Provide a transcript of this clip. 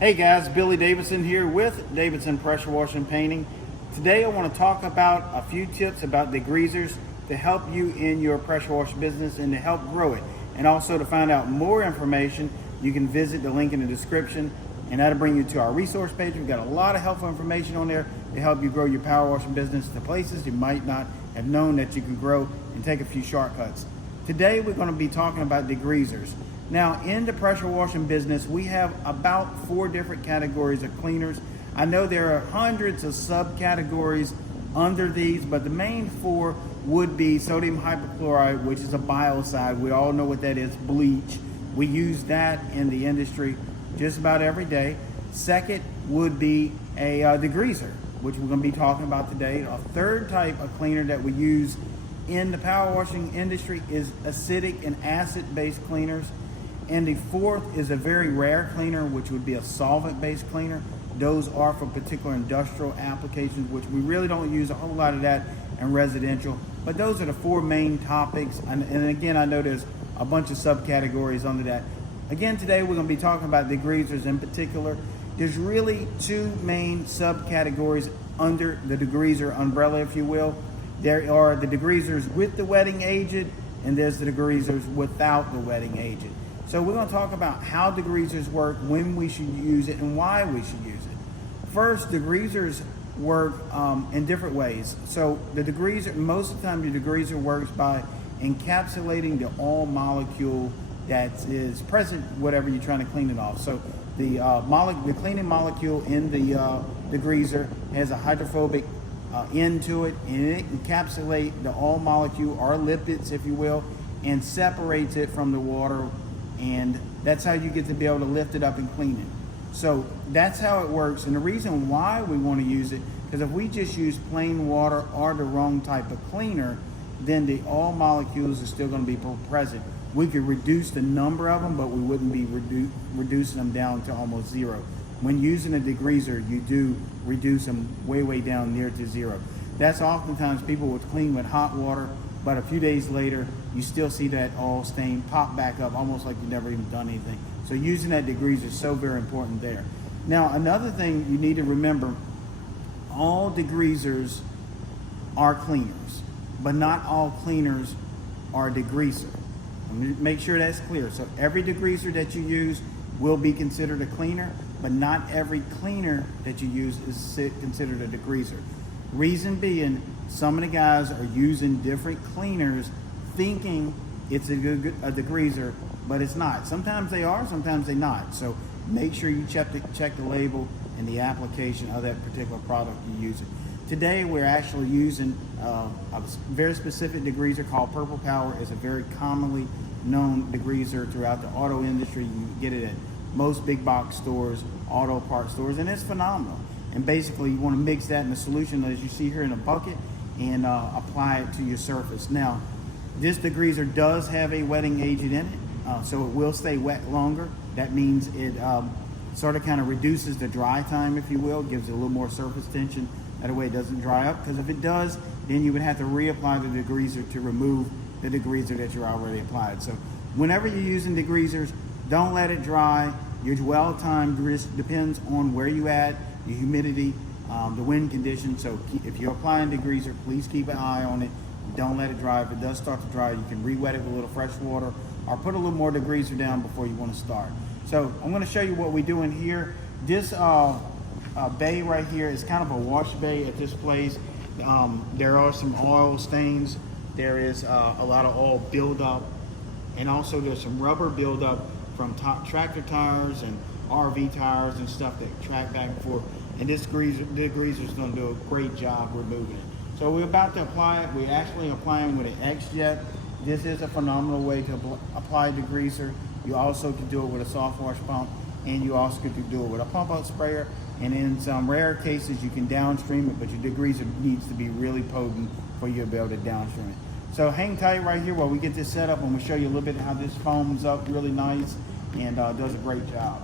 Hey guys, Billy Davidson here with Davidson Pressure Washing Painting. Today I want to talk about a few tips about degreasers to help you in your pressure wash business and to help grow it. And also to find out more information, you can visit the link in the description and that'll bring you to our resource page. We've got a lot of helpful information on there to help you grow your power washing business to places you might not have known that you could grow and take a few shortcuts. Today we're going to be talking about degreasers. Now, in the pressure washing business, we have about 4 different categories of cleaners. I know there are hundreds of subcategories under these, but the main 4 would be sodium hypochlorite, which is a biocide. We all know what that is, bleach. We use that in the industry just about every day. Second would be a degreaser, which we're going to be talking about today. A third type of cleaner that we use in the power washing industry is acidic and acid-based cleaners. And the fourth is a very rare cleaner, which would be a solvent-based cleaner. Those are for particular industrial applications, which we really don't use a whole lot of that in residential. But those are the 4 main topics. And again, I know there's a bunch of subcategories under that. Again, today we're going to be talking about degreasers in particular. There's really 2 main subcategories under the degreaser umbrella, if you will. There are the degreasers with the wetting agent, and there's the degreasers without the wetting agent. So we're going to talk about how degreasers work, when we should use it, and why we should use it. First, degreasers work in different ways. So the degreaser, most of the time your degreaser works by encapsulating the oil molecule that is present, whatever you're trying to clean it off. So the cleaning molecule in the degreaser has a hydrophobic end to it, and it encapsulates the oil molecule, or lipids if you will, and separates it from the water, and that's how you get to be able to lift it up and clean it. So that's how it works. And the reason why we want to use it, because if we just use plain water or the wrong type of cleaner, then the oil molecules are still going to be present. We could reduce the number of them, but we wouldn't be reducing them down to almost zero. When using a degreaser, you do reduce them way down near to zero. That's oftentimes people would clean with hot water, but a few days later, you still see that oil stain pop back up, almost like you've never even done anything. So using that degreaser is so very important there. Now, another thing you need to remember, all degreasers are cleaners, but not all cleaners are a degreaser. Make sure that's clear. So every degreaser that you use will be considered a cleaner, but not every cleaner that you use is considered a degreaser. Reason being, some of the guys are using different cleaners thinking it's a degreaser, but it's not. Sometimes they are, sometimes they're not. So make sure you check the label and the application of that particular product you're using. Today we're actually using a very specific degreaser called Purple Power. It's a very commonly known degreaser throughout the auto industry. You get it at most big box stores, auto parts stores, and it's phenomenal. And basically you want to mix that in the solution as you see here in a bucket and apply it to your surface. Now, this degreaser does have a wetting agent in it, so it will stay wet longer. That means it sort of kind of reduces the dry time, if you will, gives it a little more surface tension. That way it doesn't dry up, because if it does, then you would have to reapply the degreaser to remove the degreaser that you're already applied. So whenever you're using degreasers, don't let it dry. Your dwell time depends on where you at, the humidity, the wind condition. So if you're applying degreaser, please keep an eye on it. Don't let it dry. If it does start to dry, you can re-wet it with a little fresh water or put a little more degreaser down before you want to start. So I'm going to show you what we're doing here. This bay right here is kind of a wash bay at this place. There are some oil stains. There is a lot of oil buildup, and also there's some rubber buildup from tractor tires and RV tires and stuff that track back and forth. And this degreaser is going to do a great job removing it. So we're about to apply it. We're actually applying with an X-Jet. This is a phenomenal way to apply degreaser. You also can do it with a soft wash pump, and you also could do it with a pump out sprayer. And in some rare cases, you can downstream it, but your degreaser needs to be really potent for you to be able to downstream it. So hang tight right here while we get this set up, and we'll show you a little bit how this foams up really nice and does a great job.